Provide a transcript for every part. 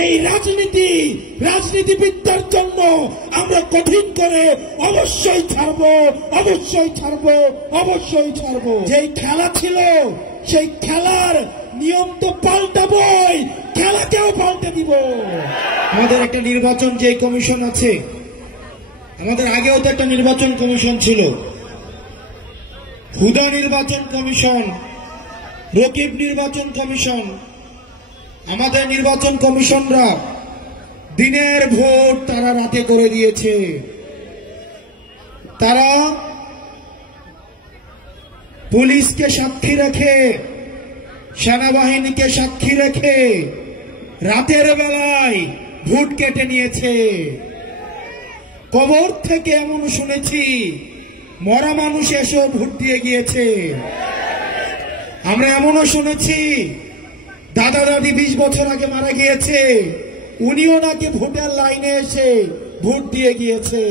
এই রাজনীতিবিদদের জন্য আমরা কঠিন করে অবশ্যই ছাড়বো, অবশ্যই ছাড়বো, অবশ্যই ছাড়বো। যেই খেলা ছিল সেই খেলার নিয়ম তো পাল্টাবই, খেলাকেও পাল্টে দিব। আমাদের একটা নির্বাচন যে কমিশন আছে, আমাদের আগেও তো একটা নির্বাচন কমিশন ছিল, হুদা নির্বাচন কমিশন, রকিব নির্বাচন কমিশন। আমাদের নির্বাচন কমিশনরা দিনের ভোট তারা রাতে করে দিয়েছে। তারা পুলিশকে সাক্ষী রেখে, সেনাবাহিনীকে সাক্ষী রেখে রাতের বেলায় ভোট কেটে নিয়েছে। কবর থেকে এমন শুনেছি মরা মানুষ এসেও ভোট দিয়ে গিয়েছে। আমরা এমনও শুনেছি দাদা দাদি 20 বছর আগে মারা গিয়েছে, উনিও নাকি ভোটের লাইনে এসে ভোট দিয়ে গিয়েছে।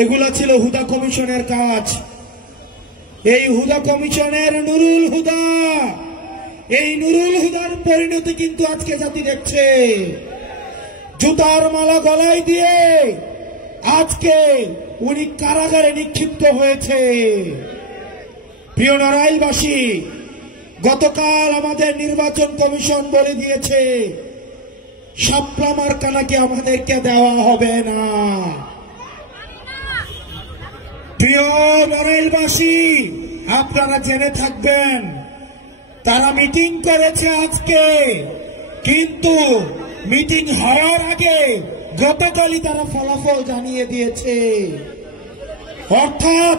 এগুলো ছিল হুদা কমিশনের কাজ। এই হুদা কমিশনের নুরুল হুদা, এই নুরুল হুদার পরিণতি কিন্তু আজকে জাতি দেখছে। জুতার মালা গলায় দিয়ে আজকে উনি কারাগারে নিক্ষিপ্ত হয়েছে। প্রিয় নড়াইলবাসী, গতকাল আমাদের নির্বাচন কমিশন বলে দিয়েছে শাপলা মার্কা নাকি আমাদেরকে দেওয়া হবে না। প্রিয় নড়াইলবাসী, আপনারা জেনে থাকবেন তারা মিটিং করেছে আজকে, কিন্তু মিটিং হওয়ার আগে গতকালই তারা ফলাফল জানিয়ে দিয়েছে। অর্থাৎ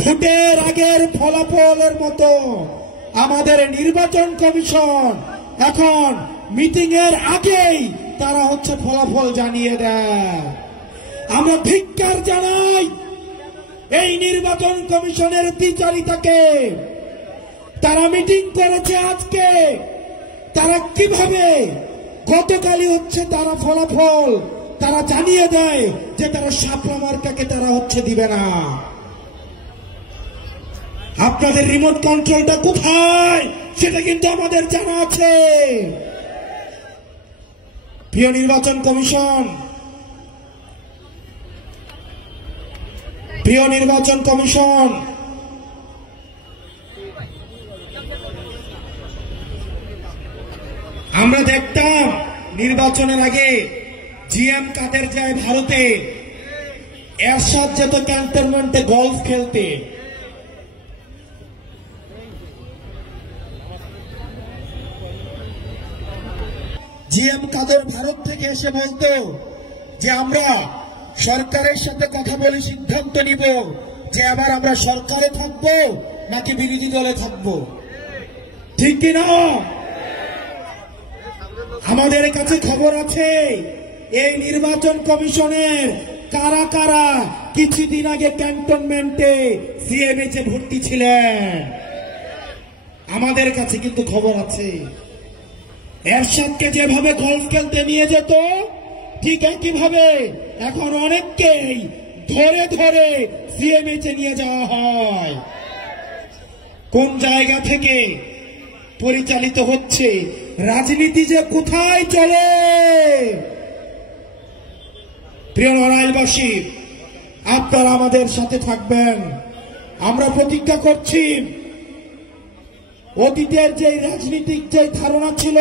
ভোটের আগের ফলাফলের মতো আমাদের নির্বাচন কমিশন এখন মিটিং এর আগেই তারা ফলাফল জানিয়ে দেয়। আমরা ধিক্কার জানাই এই নির্বাচন কমিশনের দ্বিচারিতাকে। তারা মিটিং করেছে আজকে, তারা কিভাবে গতকালই তারা ফলাফল তারা জানিয়ে দেয় যে তারা শাপলা মার্কাকে তারা দিবে না। আপনাদের রিমোট কন্ট্রোলটা কোথায় সেটা কিন্তু আমাদের জানা আছে। প্রিয় নির্বাচন কমিশন, প্রিয় নির্বাচন কমিশন, আমরা দেখতাম নির্বাচনের আগে জিএম কাদের যায় ভারতে, এরশাদ যেত ক্যান্টনমেন্টে গলফ খেলতে। জিএম কাদের ভারত থেকে এসে বলতো যে আমরা সরকারের সাথে কথা বলে সিদ্ধান্ত নিব যে আবার আমরা সরকারে থাকবো নাকি বিরোধী দলে থাকবো। ঠিক কিনা? আমাদের কাছে খবর আছে এই নির্বাচন কমিশনের কারা কারা কিছুদিন আগে ক্যান্টনমেন্টে সিএমএইচে ভর্তি ছিলেন। আমাদের কাছে কিন্তু খবর আছে। এরশাদকে যেভাবে গলফ খেলতে নিয়ে যেত ঠিক একইভাবে এখন অনেককেই ধরে ধরে সিএমএইচে নিয়ে যাওয়া হয়। কোন জায়গা থেকে পরিচালিত হচ্ছে রাজনীতি যে কোথায় চলে। প্রিয় নড়াইলবাসী, আপনারা আমাদের সাথে থাকবেন। আমরা প্রতিজ্ঞা করছি অতীতের যে রাজনীতিক যে ধারণা ছিল,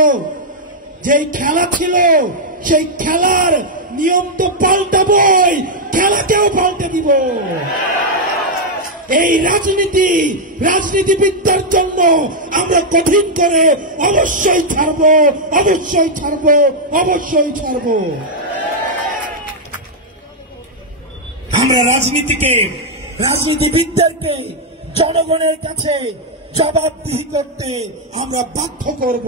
যেই খেলা ছিল, সেই খেলার নিয়ম তো পাল্টাবই, খেলাকেও পাল্টে দিব। এই রাজনীতিবিদদের জন্য আমরা কঠিন করে অবশ্যই ছাড়বো, অবশ্যই ছাড়বো, অবশ্যই ছাড়বো। আমরা রাজনীতিবিদদেরকে জনগণের কাছে জবাবদিহি করতে আমরা বাধ্য করব।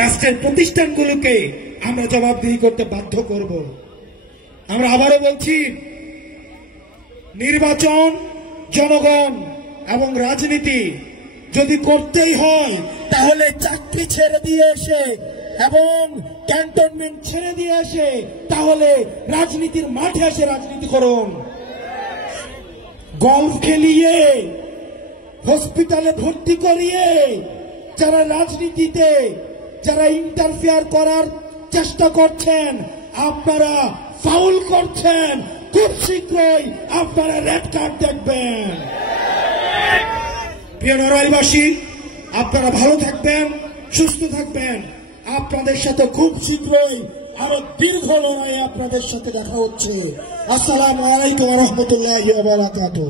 রাষ্ট্রের প্রতিষ্ঠানগুলোকে আমরা জবাবদিহি করতে বাধ্য করব। আমরা আবারও বলছি, নির্বাচন, জনগণ এবং রাজনীতি যদি করতেই হয় তাহলে চাকরি ছেড়ে দিয়ে এসে এবং ক্যান্টনমেন্ট ছেড়ে দিয়ে এসে তাহলে রাজনীতির মাঠে এসে রাজনীতি করুন। গলফ খেলিয়ে, হসপিটালে ভর্তি করিয়ে যারা রাজনীতিতে যারা ইন্টারফেয়ার করার চেষ্টা করছেন, আপনারা ফাউল করছেন, খুব শীঘ্রই আপনারা রেড কার্ড দেখবেন। প্রিয় নড়াইলবাসী, আপনারা ভালো থাকবেন, সুস্থ থাকবেন। আপনাদের সাথে খুব শীঘ্রই আরো দীর্ঘ লড়াইয়ে আপনাদের সাথে দেখা হচ্ছে। আসসালামু আলাইকুম ওয়া রাহমাতুল্লাহি ওয়া বারাকাতুহু।